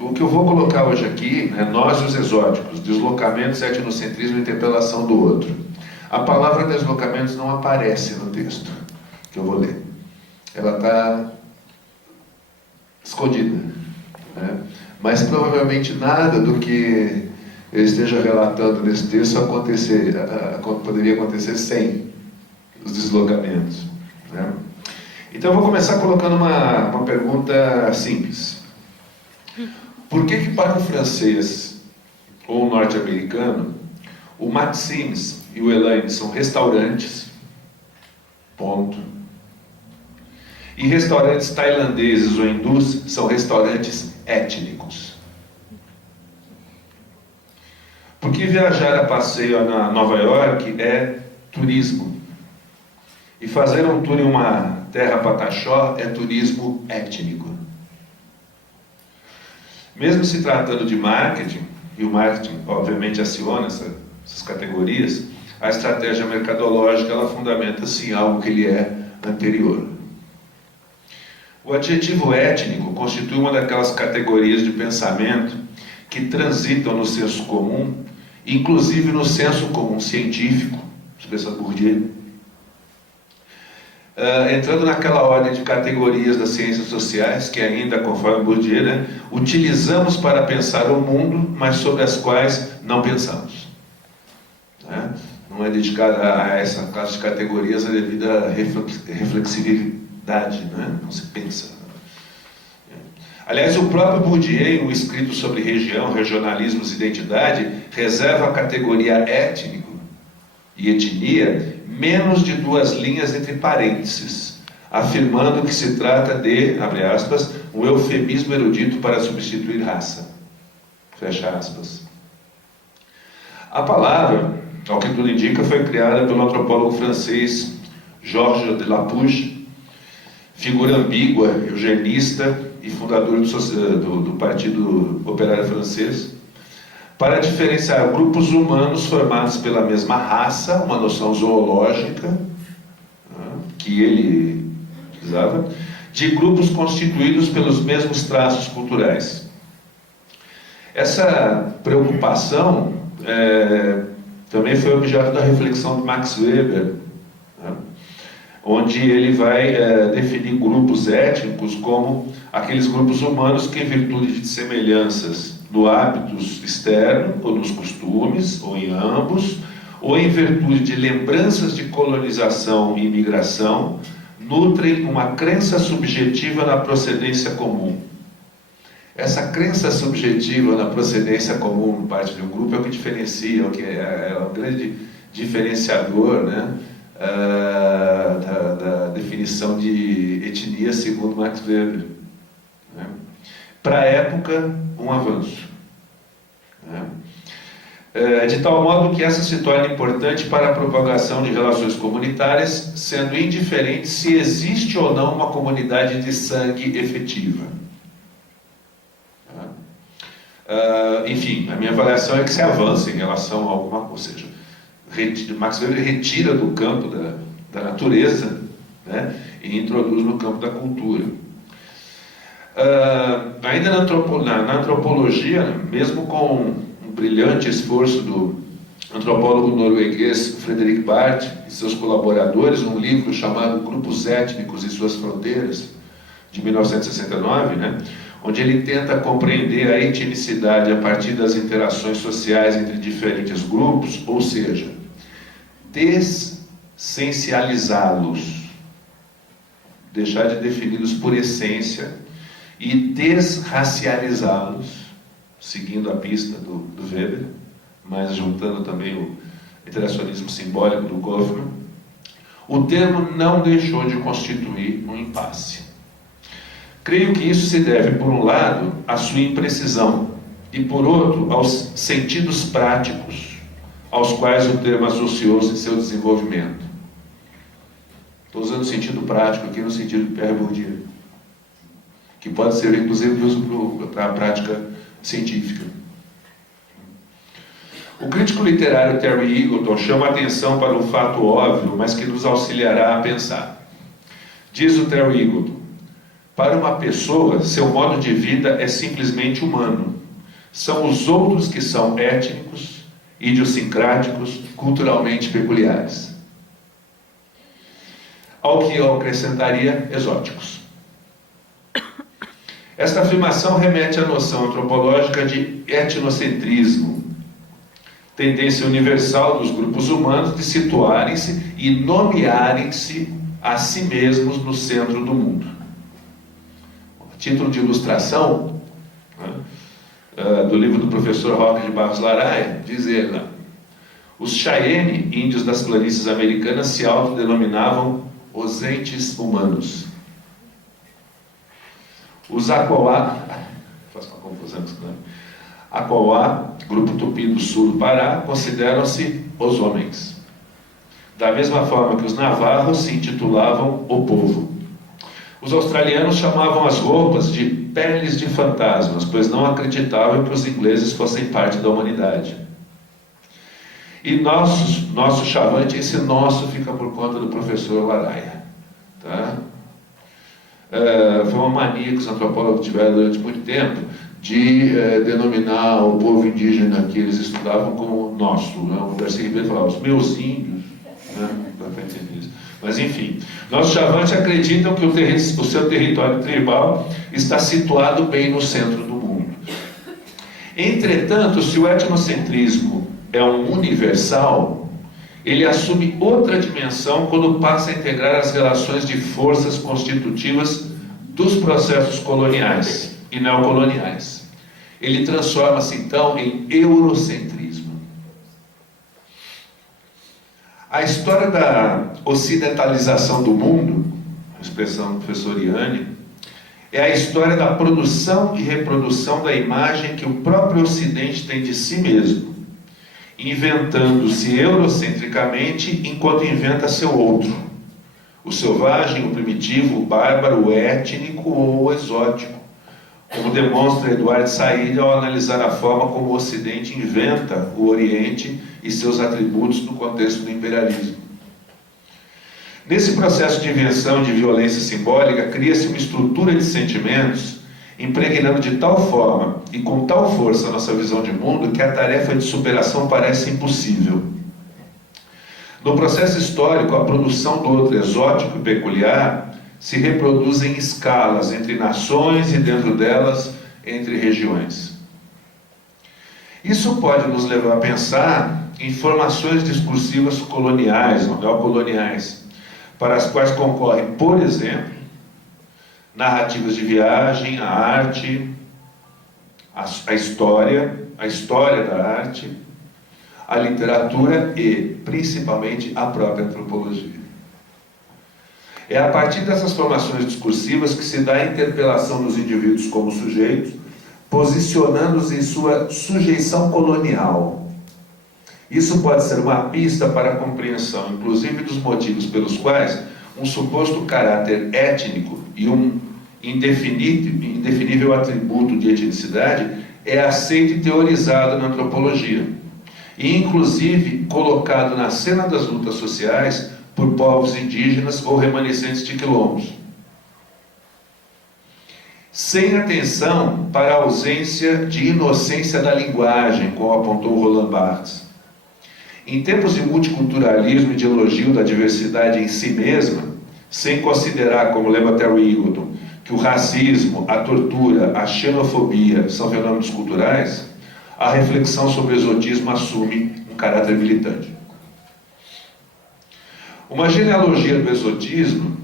O que eu vou colocar hoje aqui é nós e os exóticos, deslocamentos, etnocentrismo e interpelação do outro. A palavra deslocamentos não aparece no texto que eu vou ler. Ela está escondida, né? Mas provavelmente nada do que eu esteja relatando nesse texto poderia acontecer sem os deslocamentos, né? Então eu vou começar colocando uma pergunta simples. Por que para um francês ou um norte-americano, o Maxims e o Elaine são restaurantes, ponto, e restaurantes tailandeses ou hindus são restaurantes étnicos? Porque viajar a passeio na Nova York é turismo, e fazer um tour em uma terra pataxó é turismo étnico. Mesmo se tratando de marketing, e o marketing obviamente aciona essas categorias, a estratégia mercadológica ela fundamenta-se em algo que lhe é anterior. O adjetivo étnico constitui uma daquelas categorias de pensamento que transitam no senso comum, inclusive no senso comum científico, expressão Bourdieu, entrando naquela ordem de categorias das ciências sociais que ainda, conforme Bourdieu, né, utilizamos para pensar o mundo, mas sobre as quais não pensamos, né? Não é dedicada a essa classe de categorias a devida reflexividade, né? Não se pensa. Aliás, o próprio Bourdieu, em um escrito sobre região, regionalismos e identidade, reserva a categoria étnico e etnia menos de 2 linhas entre parênteses, afirmando que se trata de, abre aspas, um eufemismo erudito para substituir raça. Fecha aspas. A palavra, ao que tudo indica, foi criada pelo antropólogo francês Georges Delapouche, figura ambígua, eugenista e fundador do Partido Operário Francês, para diferenciar grupos humanos formados pela mesma raça, uma noção zoológica, que ele utilizava, de grupos constituídos pelos mesmos traços culturais. Essa preocupação também foi objeto da reflexão de Max Weber, né, onde ele vai definir grupos étnicos como aqueles grupos humanos que, em virtude de semelhanças no hábitos externo, ou nos costumes, ou em ambos, ou em virtude de lembranças de colonização e imigração, nutrem uma crença subjetiva na procedência comum. Essa crença subjetiva na procedência comum, parte de um grupo, é o que diferencia, o que é o grande diferenciador, né, da definição de etnia segundo Max Weber, né? Para a época, um avanço, né? De tal modo que essa se torna importante para a propagação de relações comunitárias, sendo indiferente se existe ou não uma comunidade de sangue efetiva. Enfim, a minha avaliação é que se avança em relação a alguma coisa, ou seja, Max Weber retira do campo da natureza, né, e introduz no campo da cultura. Ainda na antropologia, mesmo com um brilhante esforço do antropólogo norueguês Fredrik Barth e seus colaboradores, um livro chamado Grupos Étnicos e Suas Fronteiras, de 1969, né, onde ele tenta compreender a etnicidade a partir das interações sociais entre diferentes grupos, ou seja, dessencializá-los, deixar de defini-los por essência e desracializá-los, seguindo a pista do Weber, mas juntando também o interacionismo simbólico do Goffman. O termo não deixou de constituir um impasse. Creio que isso se deve, por um lado, à sua imprecisão e, por outro, aos sentidos práticos aos quais o termo associou-se em seu desenvolvimento. Estou usando o sentido prático aqui no sentido de Pierre Bourdieu, que pode ser, inclusive, de uso para a prática científica. O crítico literário Terry Eagleton chama a atenção para um fato óbvio, mas que nos auxiliará a pensar. Diz o Terry Eagleton: Para uma pessoa, seu modo de vida é simplesmente humano. São os outros que são étnicos, idiosincráticos, culturalmente peculiares. Ao que eu acrescentaria, exóticos. Esta afirmação remete à noção antropológica de etnocentrismo, tendência universal dos grupos humanos de situarem-se e nomearem-se a si mesmos no centro do mundo. A título de ilustração, do livro do professor Roque de Barros Laraia, diz ele lá: os Cheyenne, índios das planícies americanas, se autodenominavam os entes humanos. Os Acauá, faço uma confusão com isso, né? Acauá, grupo tupi do sul do Pará, consideram-se os homens. Da mesma forma que os navarros se intitulavam o povo. Os australianos chamavam as roupas de peles de fantasmas, pois não acreditavam que os ingleses fossem parte da humanidade. E nosso chavante, esse nosso fica por conta do professor Laraia. Tá? Foi uma mania que os antropólogos tiveram durante muito tempo de denominar o povo indígena que eles estudavam como nosso. Né? O Darcy Ribeiro falava, os meus índios. Né? Mas enfim, nossos chavantes acreditam que o seu território tribal está situado bem no centro do mundo. Entretanto, se o etnocentrismo é um universal, ele assume outra dimensão quando passa a integrar as relações de forças constitutivas dos processos coloniais e neocoloniais. Ele transforma-se então em eurocentrismo. A história da ocidentalização do mundo, a expressão do professor Iane, é a história da produção e reprodução da imagem que o próprio Ocidente tem de si mesmo, inventando-se eurocentricamente enquanto inventa seu outro, o selvagem, o primitivo, o bárbaro, o étnico ou o exótico, como demonstra Eduardo Said ao analisar a forma como o Ocidente inventa o Oriente e seus atributos no contexto do imperialismo. Nesse processo de invenção de violência simbólica, cria-se uma estrutura de sentimentos impregnando de tal forma e com tal força a nossa visão de mundo que a tarefa de superação parece impossível. No processo histórico, a produção do outro exótico e peculiar se reproduz em escalas entre nações e, dentro delas, entre regiões. Isso pode nos levar a pensar em formações discursivas coloniais ou neocoloniais, para as quais concorrem, por exemplo, narrativas de viagem, a arte, a história da arte, a literatura e, principalmente, a própria antropologia. É a partir dessas formações discursivas que se dá a interpelação dos indivíduos como sujeitos, posicionando-os em sua sujeição colonial. Isso pode ser uma pista para a compreensão, inclusive, dos motivos pelos quais um suposto caráter étnico e um indefinível atributo de etnicidade é aceito e teorizado na antropologia, e inclusive colocado na cena das lutas sociais por povos indígenas ou remanescentes de quilombos, sem atenção para a ausência de inocência da linguagem, como apontou Roland Barthes. Em tempos de multiculturalismo e de elogio da diversidade em si mesma, sem considerar, como lembra Terry Eagleton, que o racismo, a tortura, a xenofobia são fenômenos culturais, a reflexão sobre o exotismo assume um caráter militante. Uma genealogia do exotismo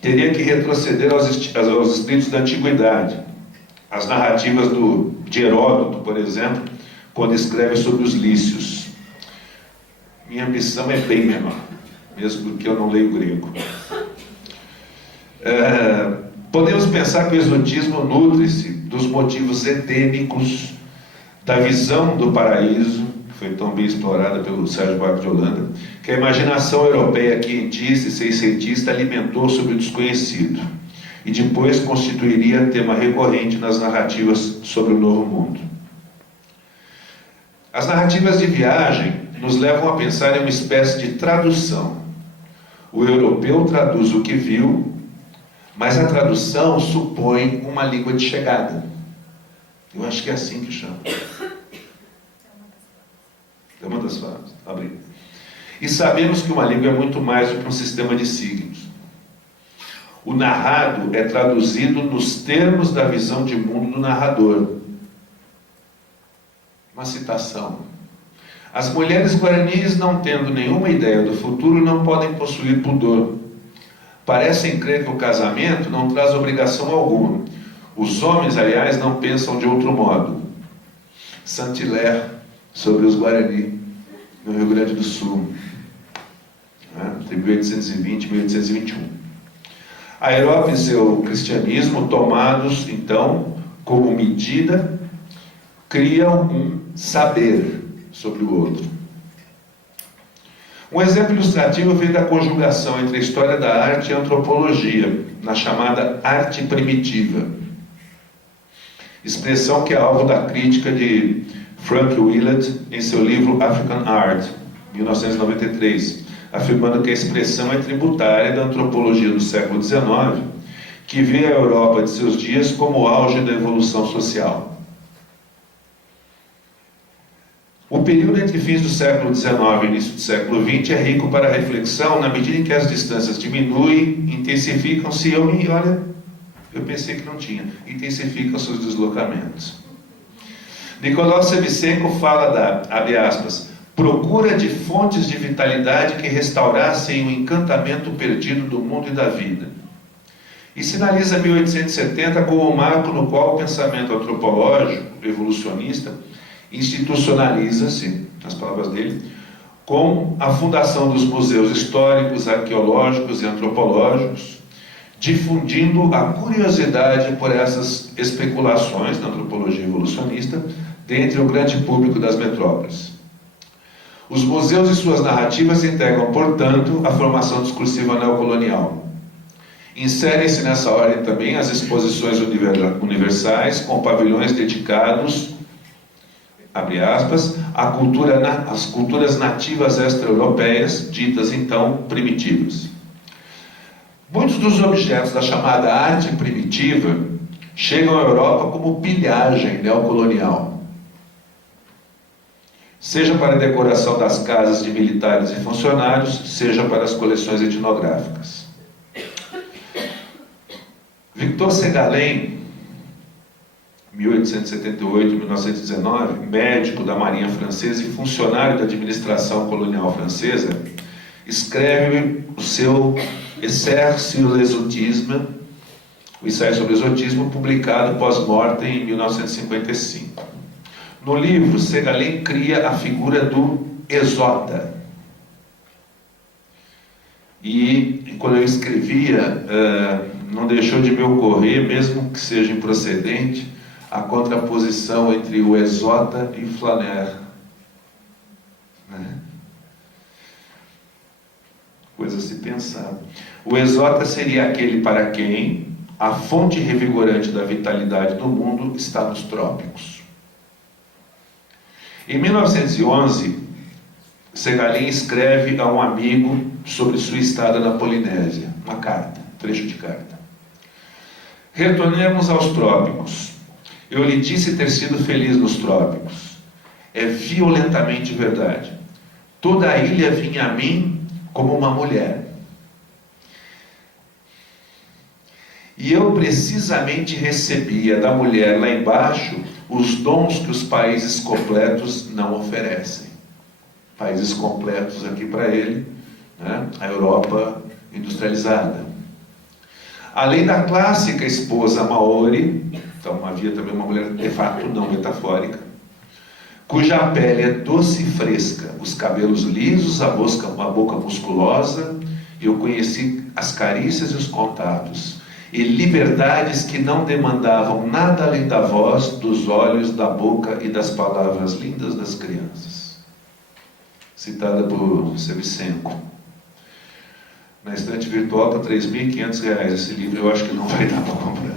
teria que retroceder aos escritos da antiguidade, as narrativas de Heródoto, por exemplo, quando escreve sobre os lícios. Minha ambição é bem menor, mesmo porque eu não leio grego. Podemos pensar que o exotismo nutre-se dos motivos edêmicos, da visão do paraíso, que foi tão bem explorada pelo Sérgio Buarque de Holanda, que a imaginação europeia quinhentista e seiscentista alimentou sobre o desconhecido, e depois constituiria tema recorrente nas narrativas sobre o Novo Mundo. As narrativas de viagem nos levam a pensar em uma espécie de tradução. O europeu traduz o que viu, Mas a tradução supõe uma língua de chegada. Eu acho que é assim que chama. É uma das formas. Abrir. E sabemos que uma língua é muito mais do que um sistema de signos. O narrado é traduzido nos termos da visão de mundo do narrador. Uma citação. As mulheres guaranis, não tendo nenhuma ideia do futuro, não podem possuir pudor. Parecem crer que o casamento não traz obrigação alguma. Os homens, aliás, não pensam de outro modo. Saint-Hilaire, sobre os Guarani, no Rio Grande do Sul, entre 1820 e 1821. A Europa e seu cristianismo, tomados, então, como medida, criam um saber sobre o outro. Um exemplo ilustrativo vem da conjugação entre a história da arte e a antropologia, na chamada arte primitiva. Expressão que é alvo da crítica de Frank Willett em seu livro African Art, 1993, afirmando que a expressão é tributária da antropologia do século XIX, que vê a Europa de seus dias como o auge da evolução social. O período entre fins do século XIX e início do século XX é rico para a reflexão, na medida em que as distâncias diminuem, intensificam-se, eu pensei que não tinha, intensificam-se os deslocamentos. Nicolau Shevchenko fala da, abre aspas, procura de fontes de vitalidade que restaurassem o encantamento perdido do mundo e da vida. E sinaliza 1870 como o marco no qual o pensamento antropológico, evolucionista, institucionaliza-se, nas palavras dele, com a fundação dos museus históricos, arqueológicos e antropológicos, difundindo a curiosidade por essas especulações na antropologia evolucionista dentre o grande público das metrópoles. Os museus e suas narrativas integram, portanto, a formação discursiva neocolonial. Inserem-se nessa ordem também as exposições universais, com pavilhões dedicados, abre aspas, às culturas nativas extra-europeias, ditas então primitivas. Muitos dos objetos da chamada arte primitiva chegam à Europa como pilhagem neocolonial, seja para a decoração das casas de militares e funcionários, seja para as coleções etnográficas. Victor Segalen, 1878-1919, médico da Marinha Francesa e funcionário da administração colonial francesa, escreve o seu Essai sur l'exotisme, o ensaio sobre o exotismo, publicado pós-mortem em 1955. No livro, Segalen cria a figura do exota. E quando eu escrevia, não deixou de me ocorrer, mesmo que seja improcedente, a contraposição entre o exota e flaneur. Coisa a se pensar. O exota seria aquele para quem a fonte revigorante da vitalidade do mundo está nos trópicos. Em 1911, Segalen escreve a um amigo sobre sua estada na Polinésia, uma carta, um trecho de carta. Retornemos aos trópicos. Eu lhe disse ter sido feliz nos trópicos. É violentamente verdade. Toda a ilha vinha a mim como uma mulher. E eu precisamente recebia da mulher lá embaixo os dons que os países completos não oferecem. Países completos aqui para ele, né? A Europa industrializada. Além da clássica esposa maori, então havia também uma mulher de fato não metafórica, cuja pele é doce e fresca, os cabelos lisos, a boca musculosa, eu conheci as carícias e os contatos, e liberdades que não demandavam nada além da voz, dos olhos, da boca e das palavras lindas das crianças. Citada por Shevchenko. Na estante virtual está R$ 3.500 esse livro, eu acho que não vai dar para comprar.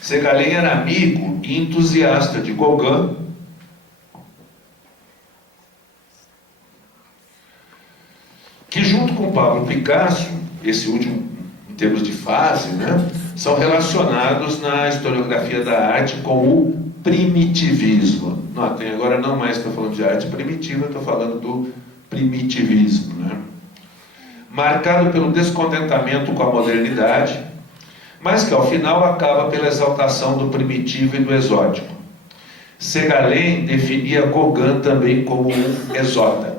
Segalen era amigo e entusiasta de Gauguin, que junto com Pablo Picasso, esse último em termos de fase, né, são relacionados na historiografia da arte com o primitivismo. Notem, agora não mais estou falando de arte primitiva, estou falando do primitivismo, né? Marcado pelo descontentamento com a modernidade, mas que ao final acaba pela exaltação do primitivo e do exótico. Segalen definia Gauguin também como um exota.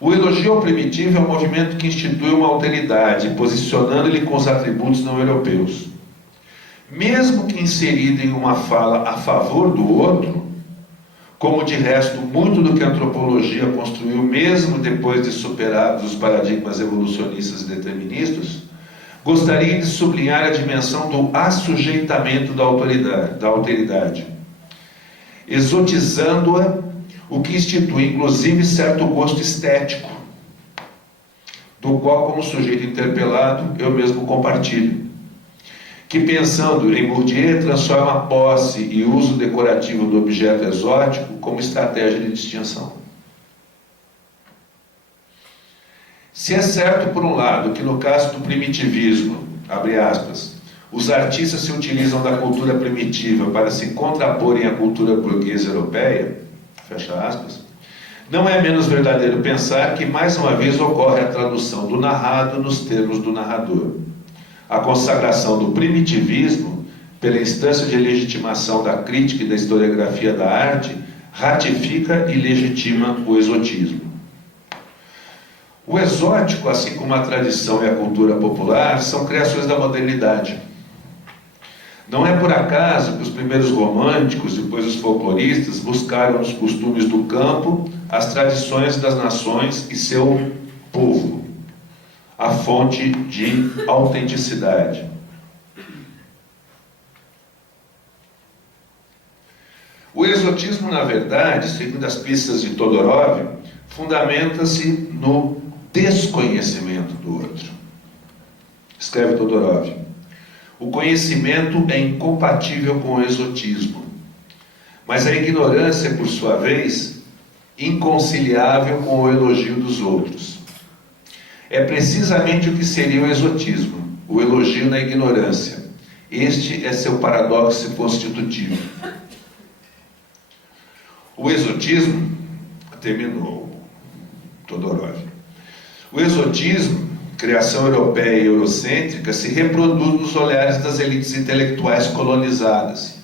O elogio ao primitivo é um movimento que institui uma alteridade, posicionando-lhe com os atributos não europeus. Mesmo que inserido em uma fala a favor do outro, como de resto muito do que a antropologia construiu mesmo depois de superados os paradigmas evolucionistas e deterministas, gostaria de sublinhar a dimensão do assujeitamento da alteridade, exotizando-a, o que institui inclusive certo gosto estético, do qual, como sujeito interpelado, eu mesmo compartilho, que, pensando em Bourdieu, transforma a posse e uso decorativo do objeto exótico como estratégia de distinção. Se é certo, por um lado, que no caso do primitivismo, abre aspas, os artistas se utilizam da cultura primitiva para se contraporem à cultura burguesa europeia, fecha aspas, não é menos verdadeiro pensar que, mais uma vez, ocorre a tradução do narrado nos termos do narrador. A consagração do primitivismo, pela instância de legitimação da crítica e da historiografia da arte, ratifica e legitima o exotismo. O exótico, assim como a tradição e a cultura popular, são criações da modernidade. Não é por acaso que os primeiros românticos, depois os folcloristas, buscaram nos costumes do campo as tradições das nações e seu povo, a fonte de autenticidade. O exotismo, na verdade, segundo as pistas de Todorov, fundamenta-se no desconhecimento do outro. Escreve Todorov. O conhecimento é incompatível com o exotismo, mas a ignorância, por sua vez, inconciliável com o elogio dos outros. É precisamente o que seria o exotismo, o elogio na ignorância. Este é seu paradoxo constitutivo. O exotismo, terminou Todorov, o exotismo, criação europeia e eurocêntrica, se reproduz nos olhares das elites intelectuais colonizadas.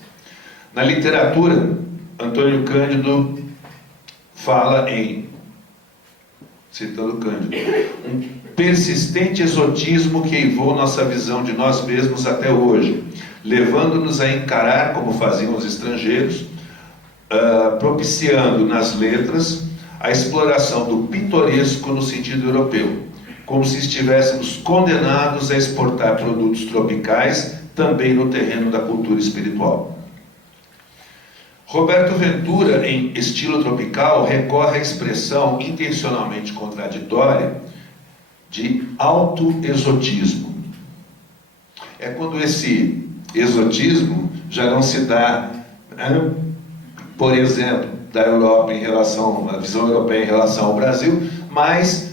Na literatura, Antônio Cândido fala em, citando Cândido, um persistente exotismo que eivou nossa visão de nós mesmos até hoje, levando-nos a encarar, como faziam os estrangeiros, propiciando nas letras a exploração do pitoresco no sentido europeu, como se estivéssemos condenados a exportar produtos tropicais também no terreno da cultura espiritual. Roberto Ventura, em estilo tropical, recorre à expressão intencionalmente contraditória de autoexotismo. É quando esse exotismo já não se dá, por exemplo, da Europa em relação, a visão europeia em relação ao Brasil, mas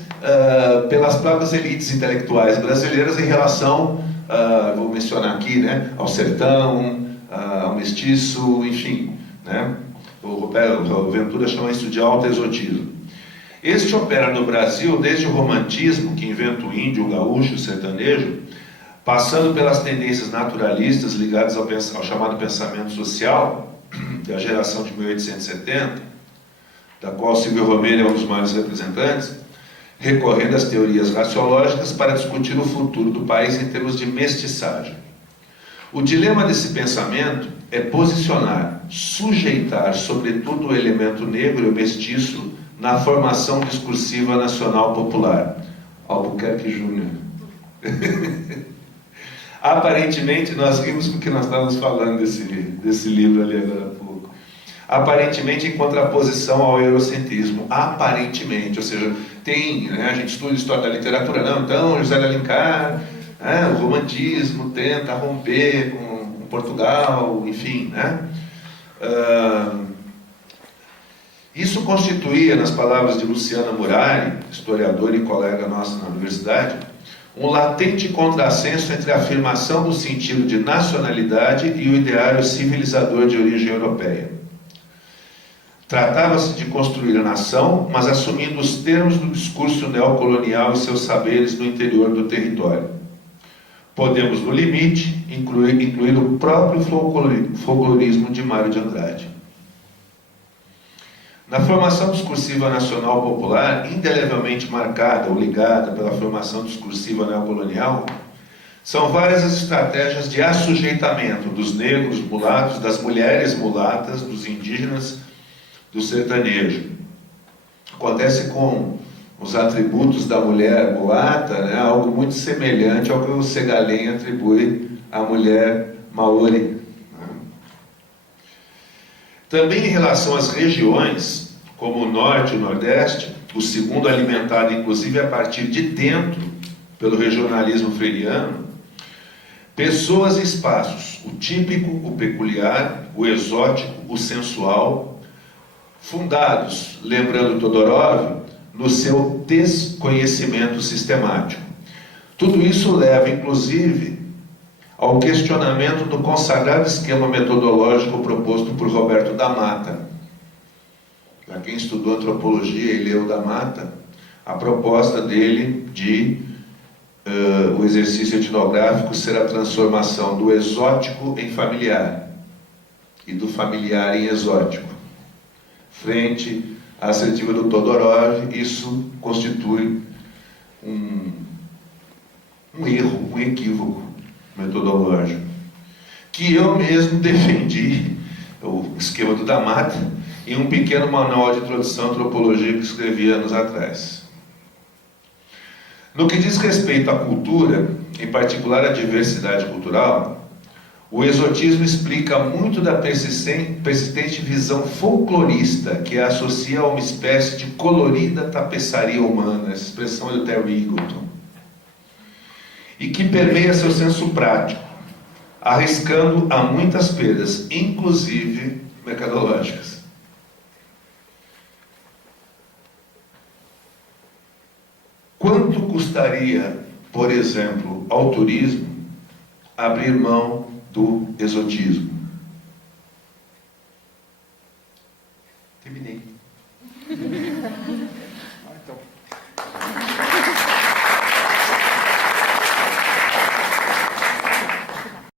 pelas próprias elites intelectuais brasileiras em relação, vou mencionar aqui, né, ao sertão, ao mestiço, enfim, né? O Ventura chama isso de autoexotismo. Este opera no Brasil desde o romantismo, que inventa o índio, o gaúcho, o sertanejo, passando pelas tendências naturalistas ligadas ao chamado pensamento social, da geração de 1870, da qual Silvio Romero é um dos maiores representantes, recorrendo às teorias raciológicas para discutir o futuro do país em termos de mestiçagem. O dilema desse pensamento é posicionar, sujeitar, sobretudo, o elemento negro e o mestiço na formação discursiva nacional popular. Albuquerque Júnior. Aparentemente, nós rimos porque nós estávamos falando desse livro ali agora há pouco. Aparentemente em contraposição ao eurocentrismo. Aparentemente, ou seja, tem, né, a gente estuda história da literatura, não, então José de Alencar, o romantismo tenta romper com Portugal, enfim, né? Isso constituía, nas palavras de Luciana Murari, historiadora e colega nossa na universidade, um latente contrassenso entre a afirmação do sentido de nacionalidade e o ideário civilizador de origem europeia. Tratava-se de construir a nação, mas assumindo os termos do discurso neocolonial e seus saberes no interior do território. Podemos, no limite, incluir o próprio folclorismo de Mário de Andrade. Na formação discursiva nacional popular, indelevelmente marcada ou ligada pela formação discursiva neocolonial, são várias as estratégias de assujeitamento dos negros mulatos, das mulheres mulatas, dos indígenas, do sertanejo. Acontece com os atributos da mulher mulata, né, algo muito semelhante ao que o Segalen atribui à mulher maori. Também em relação às regiões, como o Norte e o Nordeste, o segundo alimentado inclusive a partir de dentro, pelo regionalismo freiriano, pessoas e espaços, o típico, o peculiar, o exótico, o sensual, fundados, lembrando Todorov, no seu desconhecimento sistemático. Tudo isso leva, inclusive, ao questionamento do consagrado esquema metodológico proposto por Roberto da Mata. Para quem estudou antropologia e leu da Mata, a proposta dele de o exercício etnográfico ser a transformação do exótico em familiar e do familiar em exótico. Frente à assertiva do Todorov, isso constitui um erro, um equívoco metodológico, que eu mesmo defendi, o esquema do da Mata, em um pequeno manual de introdução à antropologia que escrevi anos atrás. No que diz respeito à cultura, em particular à diversidade cultural, o exotismo explica muito da persistente visão folclorista que a associa a uma espécie de colorida tapeçaria humana, essa expressão é do Terry Eagleton, e que permeia seu senso prático, arriscando a muitas perdas, inclusive mercadológicas. Quanto custaria, por exemplo, ao turismo abrir mão do exotismo? Terminei.